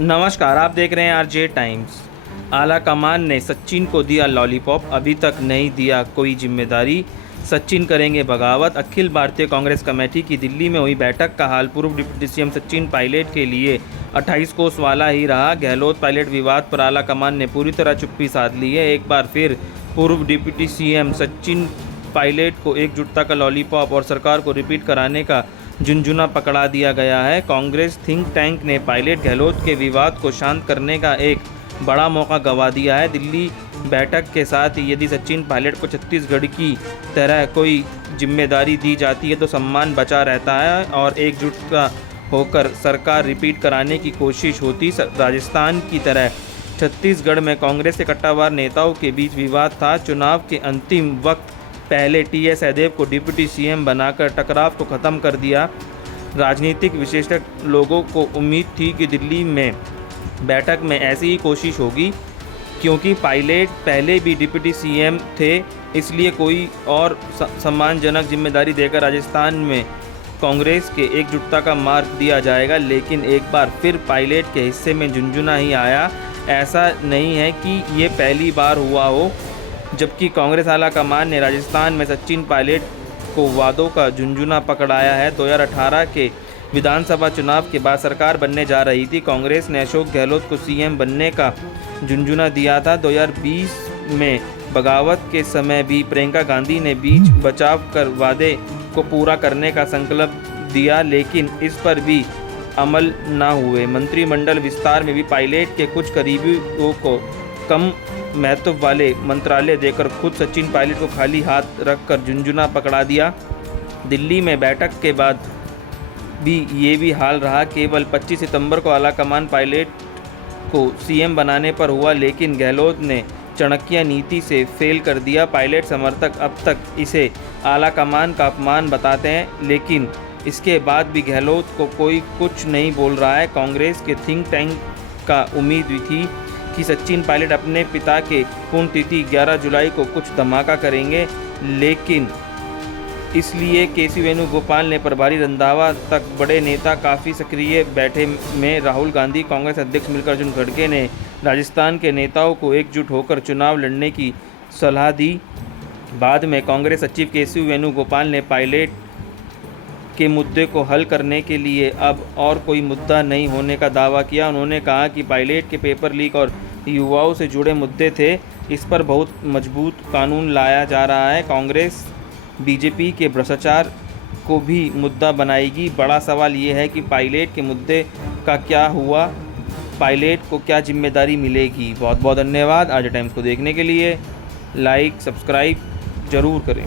नमस्कार, आप देख रहे हैं आरजे टाइम्स। आला कमान ने सचिन को दिया लॉलीपॉप, अभी तक नहीं दिया कोई जिम्मेदारी। सचिन करेंगे बगावत। अखिल भारतीय कांग्रेस कमेटी की दिल्ली में हुई बैठक का हाल पूर्व डिप्टी सीएम सचिन पायलट के लिए 28 कोस वाला ही रहा। गहलोत पायलट विवाद पर आला कमान ने पूरी तरह चुप्पी साध ली है। एक बार फिर पूर्व डिप्टी सीएम सचिन पायलट को एकजुटता का लॉलीपॉप और सरकार को रिपीट कराने का झुनझुना पकड़ा दिया गया है। कांग्रेस थिंक टैंक ने पायलट गहलोत के विवाद को शांत करने का एक बड़ा मौका गंवा दिया है। दिल्ली बैठक के साथ ही यदि सचिन पायलट को छत्तीसगढ़ की तरह कोई जिम्मेदारी दी जाती है तो सम्मान बचा रहता है और एकजुट होकर सरकार रिपीट कराने की कोशिश होती। राजस्थान की तरह छत्तीसगढ़ में कांग्रेस के कट्टावार नेताओं के बीच विवाद था। चुनाव के अंतिम वक्त पहले टीएस एदेव को डिप्टी सीएम बनाकर टकराव को ख़त्म कर दिया। राजनीतिक विशेषज्ञ लोगों को उम्मीद थी कि दिल्ली में बैठक में ऐसी ही कोशिश होगी, क्योंकि पायलट पहले भी डिप्टी सीएम थे, इसलिए कोई और सम्मानजनक जिम्मेदारी देकर राजस्थान में कांग्रेस के एकजुटता का मार्ग दिया जाएगा। लेकिन एक बार फिर पायलट के हिस्से में झुनझुना ही आया। ऐसा नहीं है कि ये पहली बार हुआ हो, जबकि कांग्रेस आला कमान ने राजस्थान में सचिन पायलट को वादों का झुनझुना पकड़ाया है। 2018 के विधानसभा चुनाव के बाद सरकार बनने जा रही थी। कांग्रेस ने अशोक गहलोत को सीएम बनने का झुनझुना दिया था। 2020 में बगावत के समय भी प्रियंका गांधी ने बीच बचाव कर वादे को पूरा करने का संकल्प दिया, लेकिन इस पर भी अमल न हुए। मंत्रिमंडल विस्तार में भी पायलट के कुछ करीबियों को कम महत्व वाले मंत्रालय देकर खुद सचिन पायलट को खाली हाथ रखकर झुनझुना पकड़ा दिया। दिल्ली में बैठक के बाद भी ये भी हाल रहा। केवल 25 सितंबर को आला कमान पायलट को सीएम बनाने पर हुआ, लेकिन गहलोत ने चाणक्य नीति से फेल कर दिया। पायलट समर्थक अब तक इसे आला कमान का अपमान बताते हैं, लेकिन इसके बाद भी गहलोत को कोई कुछ नहीं बोल रहा है। कांग्रेस के थिंक टैंक का उम्मीद भी थी कि सचिन पायलट अपने पिता के पुण्यतिथि 11 जुलाई को कुछ धमाका करेंगे, लेकिन इसलिए केसी वेणुगोपाल ने प्रभारी रंधावा तक बड़े नेता काफ़ी सक्रिय बैठे में राहुल गांधी, कांग्रेस अध्यक्ष मल्लिकार्जुन खड़गे ने राजस्थान के नेताओं को एकजुट होकर चुनाव लड़ने की सलाह दी। बाद में कांग्रेस सचिव केसी वेणुगोपाल ने पायलट के मुद्दे को हल करने के लिए अब और कोई मुद्दा नहीं होने का दावा किया। उन्होंने कहा कि पायलट के पेपर लीक और युवाओं से जुड़े मुद्दे थे, इस पर बहुत मजबूत कानून लाया जा रहा है। कांग्रेस बीजेपी के भ्रष्टाचार को भी मुद्दा बनाएगी। बड़ा सवाल ये है कि पायलट के मुद्दे का क्या हुआ, पायलट को क्या जिम्मेदारी मिलेगी। बहुत बहुत धन्यवाद। आज टाइम्स को देखने के लिए लाइक सब्सक्राइब ज़रूर करें।